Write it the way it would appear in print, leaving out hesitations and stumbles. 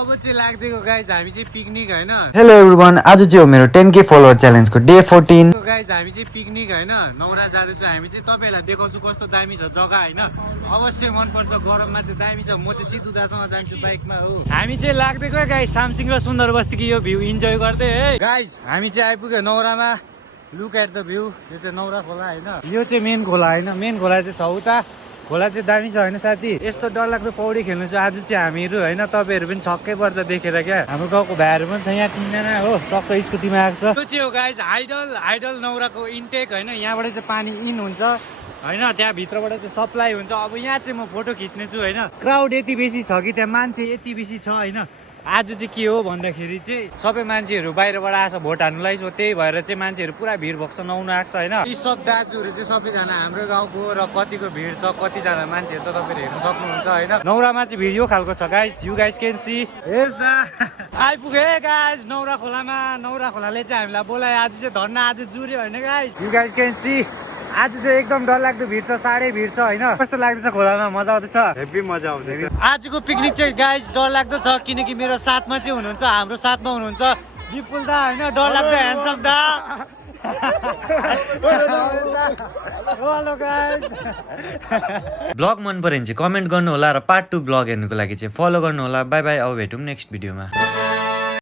अब चाहिँ लाग्दैको गाइज हामी चाहिँ पिकनिक हैन। हेलो एभ्रीवन, आज चाहिँ हो मेरो 10K फलोवर च्यालेन्जको डे 14। गाइज हामी चाहिँ पिकनिक हैन नौरा जाँदैछौँ। हामी चाहिँ तपाईहरुलाई देखाउँछु कस्तो दामी छ जग्गा हैन। अवश्य मन पर्छ, गरममा चाहिँ दामी छ। म चाहिँ सिधु दासँग जान्छु बाइकमा हो। हामी चाहिँ लाग्दैको गाइज सामसिङ र सुन्दर बस्तीको यो भ्यू इन्जोय गर्दै है गाइज। हामी चाहिँ आइपुग्यो नौरामा। Look at the view. यो चाहिँ नौरा खोला हैन, यो चाहिँ मेन खोला हैन। मेन खोला चाहिँ छ उता। खोला चाहिँ दामी छ हैन साथी। यस्तो डरलाग्दो पौडी खेल्नु चाहिँ आज चाहिँ हामीहरू हैन तपाईहरु पनि छक्कै पर्छ देखेर क्या। हाम्रो गाउँको भाइहरु पनि छ यहाँ किनजना हो, टक्क स्कुटीमा आएको छ। त्यो चाहिँ हो गाइज आइडल नौराको इन्टेक हैन। यहाँबाट चाहिँ पानी इन हुन्छ हैन, त्यहाँ भित्रबाट चाहिँ सप्लाई हुन्छ। अब यहाँ चाहिँ म फोटो खिच्ने छु हैन। क्राउड यति बेसी छ कि त्यहाँ मान्छे यति बेसी छ हैन। आज चाहिँ के हो भन्दाखेरि चाहिँ सबै मान्छेहरू बाहिरबाट आएको छ भोट हान्नुलाई। सो त्यही भएर चाहिँ मान्छेहरू पुरा भिड भएको छ, नुहाउनु आएको छ हैन। यी सब दाजुहरू चाहिँ सबैजना हाम्रो गाउँको र कतिको भिड छ, कतिजना मान्छेहरू चाहिँ तपाईँहरू हेर्न सक्नुहुन्छ हैन। नौरामा चाहिँ भिड यो खालको छ guys. You guys can see here's the आइपुगे गाइस नौरा खोलामा। नौरा खोलाले चाहिँ हामीलाई बोलायो। आज चाहिँ धन्न आज जुर्यो हैन guys. You guys can see आज चाहिँ एकदम डरलाग्दो भिड छ, साह्रै भिड छ हैन। कस्तो लाग्दैछ खोलामा? मजा आउँदैछ, हेभी मजा आउँदैछ। आजको पिकनिक चाहिँ गाइस डरलाग्दो छ किनकि मेरो साथमा चाहिँ हुनुहुन्छ, हाम्रो साथमा हुनुहुन्छ विपुल दा हैन। डरलाग्दो ह्यान्डसम दा। Hello guys. ब्लग मन पर्यो भने चाहिँ कमेन्ट गर्नु होला र पार्ट 2 ब्लग हेर्नुको लागि चाहिँ फलो गर्नु होला। बाई बाई, अब भेटौँ नेक्स्ट भिडियोमा।